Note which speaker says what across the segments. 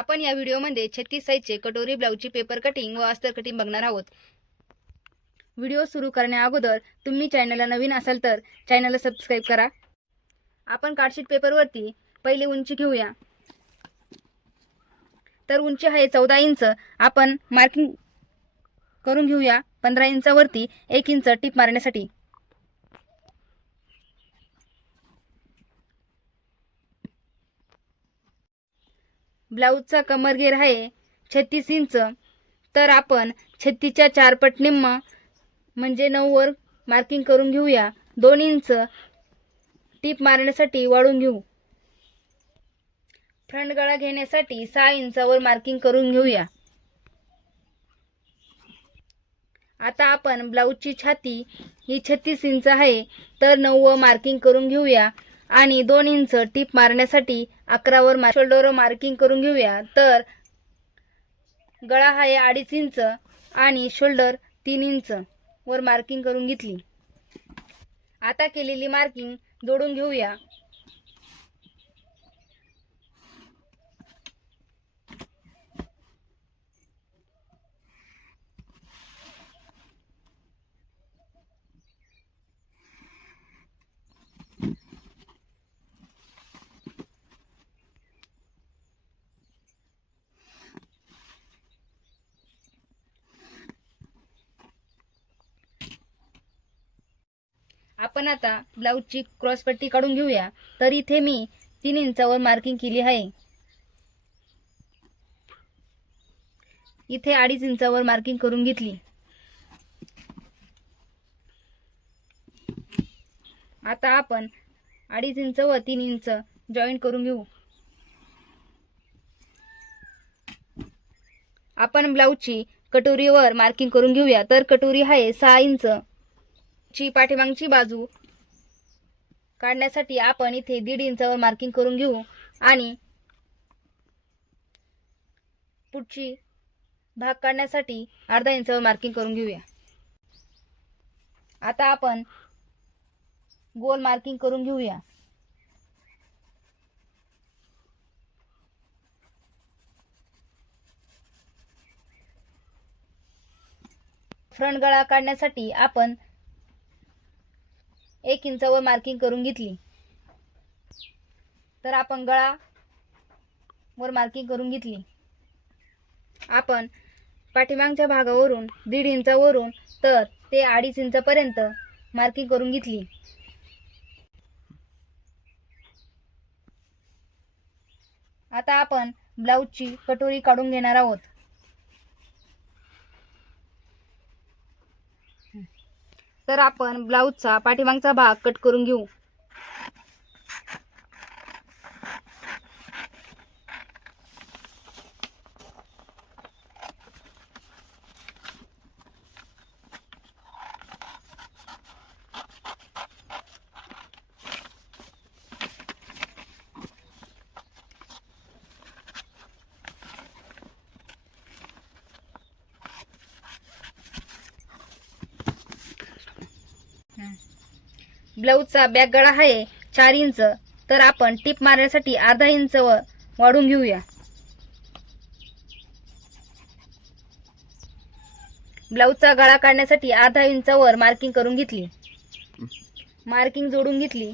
Speaker 1: आपण या व्हिडिओमध्ये छत्तीस साईजचे कटोरी ब्लाऊजची पेपर कटिंग व अस्तर कटिंग बघणार आहोत. व्हिडिओ सुरू करण्या अगोदर तुम्ही चॅनलला नवीन असाल तर चॅनलला सबस्क्राईब करा. आपण कार्डशीट पेपरवरती पहिले उंची घेऊया. तर उंची आहे चौदा इंच. आपण मार्किंग करून घेऊया पंधरा इंचावरती एक इंच टीप मारण्यासाठी. ब्लाऊजचा कमरघेर आहे छत्तीस इंच. तर आपण छत्तीच्या चारपट निम्म म्हणजे नऊवर मार्किंग करून घेऊया. दोन इंच टीप मारण्यासाठी वाढून घेऊ. फ्रंट गळा घेण्यासाठी सहा इंचावर मार्किंग करून घेऊया. आता आपण ब्लाऊजची छाती ही छत्तीस इंच आहे तर नऊवर मार्किंग करून घेऊया. आणि दोन इंच टीप मारण्यासाठी अकरावर मार शोल्डरवर मार्किंग करून घेऊया. तर गळा आहे अडीच इंच आणि शोल्डर तीन इंच वर मार्किंग करून घेतली. आता केलेली मार्किंग जोडून घेऊया. आपण आता ब्लाऊजची क्रॉसपट्टी काढून घेऊया. तर इथे मी तीन इंचावर मार्किंग केली आहे. इथे अडीच इंचावर मार्किंग करून घेतली. आता आपण अडीच इंच व तीन इंच जॉईंट करून घेऊ. आपण ब्लाऊजची कटोरीवर मार्किंग करून घेऊया. तर कटोरी आहे सहा इंच. ची पाठीमागची बाजू काढण्यासाठी आपण इथे दीड इंचावर मार्किंग करून घेऊ आणि पुढची भाग काढण्यासाठी अर्धा इंचावर मार्किंग करून घेऊया. आता आपण गोल मार्किंग करून घेऊया. फ्रंट गळा काढण्यासाठी आपण एक इंचावर मार्किंग करून घेतली. तर आपण गळा वर मार्किंग करून घेतली. आपण पाठीमागच्या भागावरून दीड इंचावरून तर ते अडीच इंचापर्यंत मार्किंग करून घेतली. आता आपण ब्लाऊजची कटोरी काढून घेणार आहोत. तर आपण ब्लाऊजचा पाठीमागचा भाग कट करून घेऊ. ब्लाऊजचा बॅक गळा आहे चार इंच तर आपण टिप मारण्यासाठी अर्धा इंच व वाढून घेऊया. ब्लाऊजचा गळा काढण्यासाठी अर्धा इंचावर मार्किंग करून घेतली. मार्किंग जोडून घेतली.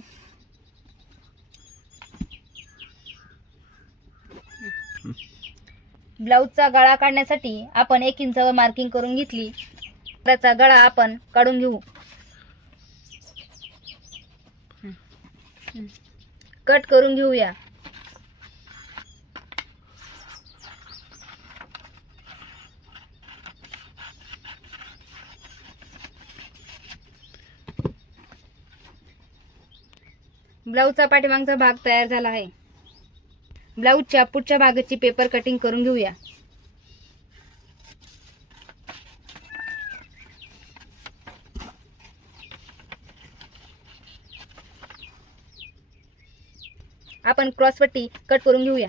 Speaker 1: ब्लाऊजचा गळा काढण्यासाठी आपण एक इंचावर मार्किंग करून घेतली. त्याचा गळा आपण काढून घेऊ. कट करून घेऊया. ब्लाऊजचा पाठीमागचा भाग तयार झाला आहे. ब्लाऊजच्या पुढच्या भागाची पेपर कटिंग करून घेऊया. आपण क्रॉसपट्टी कट करून घेऊया.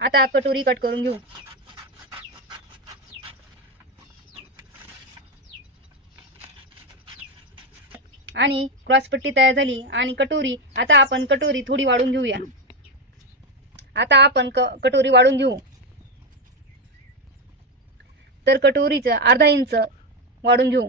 Speaker 1: आता कटोरी कट करून घेऊ. आणि क्रॉसपट्टी तयार झाली आणि कटोरी आता आपण कटोरी थोडी वाढून घेऊया. आता आपण क कटोरी वाढून घेऊ. तर कटोरीचं अर्धा इंच वाढून घेऊ.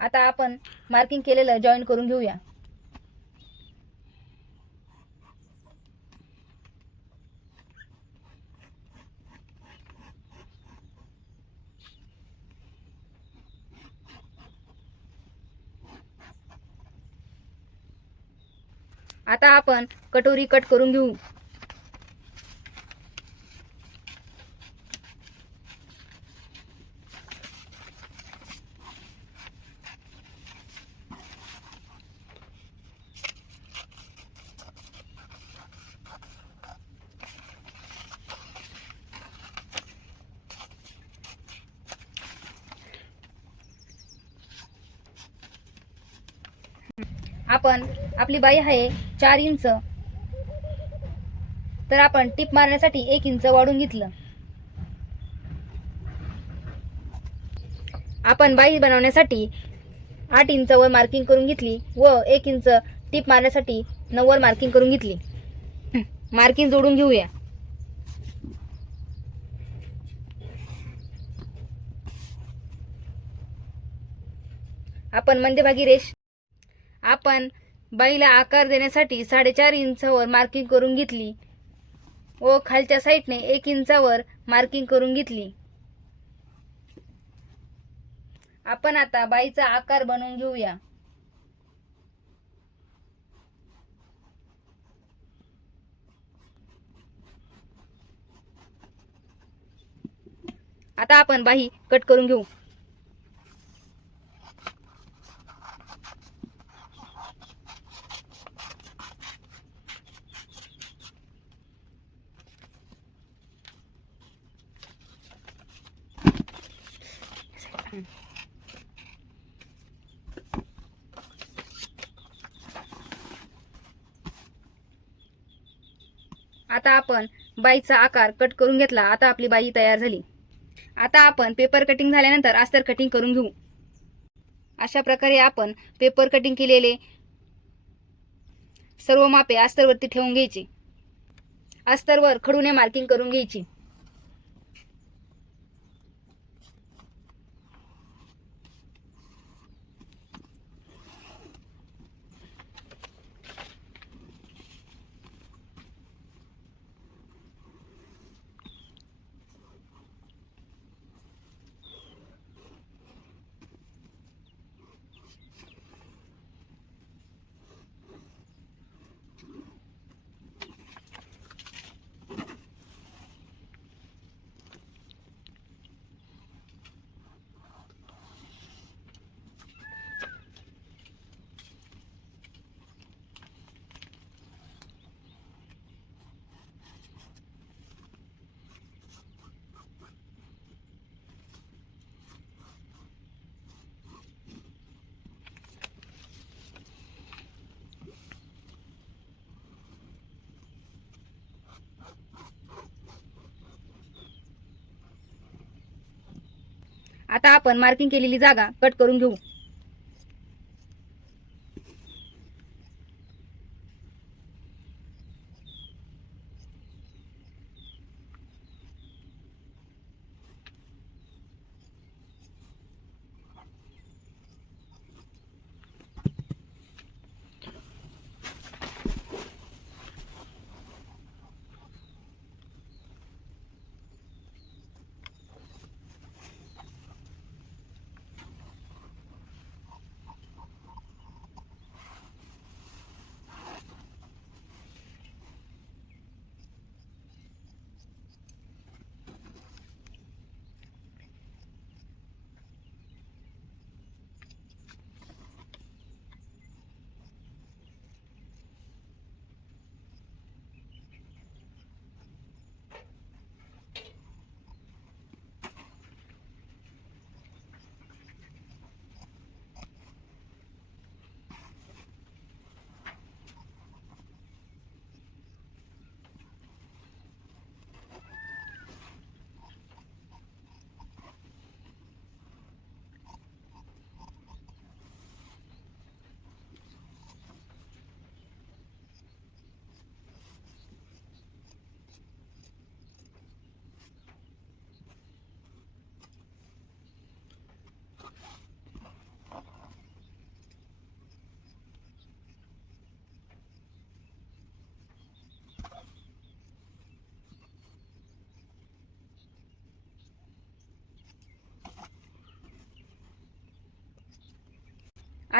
Speaker 1: आता आपण मार्किंग केलेलं जॉईन करून घेऊया. आता आपण कटोरी कट करून घेऊ. आपण आपली बाई आहे चार इंच. तर आपण टिप मारण्यासाठी एक इंच वाढून घेतलं. आपण बाई बनवण्यासाठी आठ इंच वर मार्किंग करून घेतली व एक इंच टीप मारण्यासाठी नव्वद मार्किंग करून घेतली. मार्किंग जोडून घेऊया. आपण मध्यभागी रेष आपण बाईला आकार देण्यासाठी साडेचार इंचावर मार्किंग करून घेतली. व खालच्या साईडने एक इंचावर मार्किंग करून घेतली. आपण आता बाईचा आकार बनवून घेऊया. आता आपण बाही कट करून घेऊ. आता आपण बाईचा आकार कट करून घेतला आता आपली बाई तयार झाली. आता आपण पेपर कटिंग झाल्यानंतर अस्तर कटिंग करून घेऊ. अशा प्रकारे आपण पेपर कटिंग केलेले सर्व मापे अस्तरवरती ठेवून घ्यायची. अस्तरवर खडूने मार्किंग करून घ्यायची. आता आपण मार्किंग केलेली जागा कट करून घेऊ.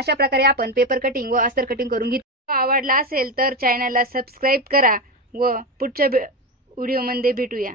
Speaker 1: अशा प्रकारे आपण पेपर कटिंग व अस्तर कटिंग करून घेतो. आवडला असेल तर चॅनलला सबस्क्राईब करा व पुढच्या व्हिडिओमध्ये भेटूया.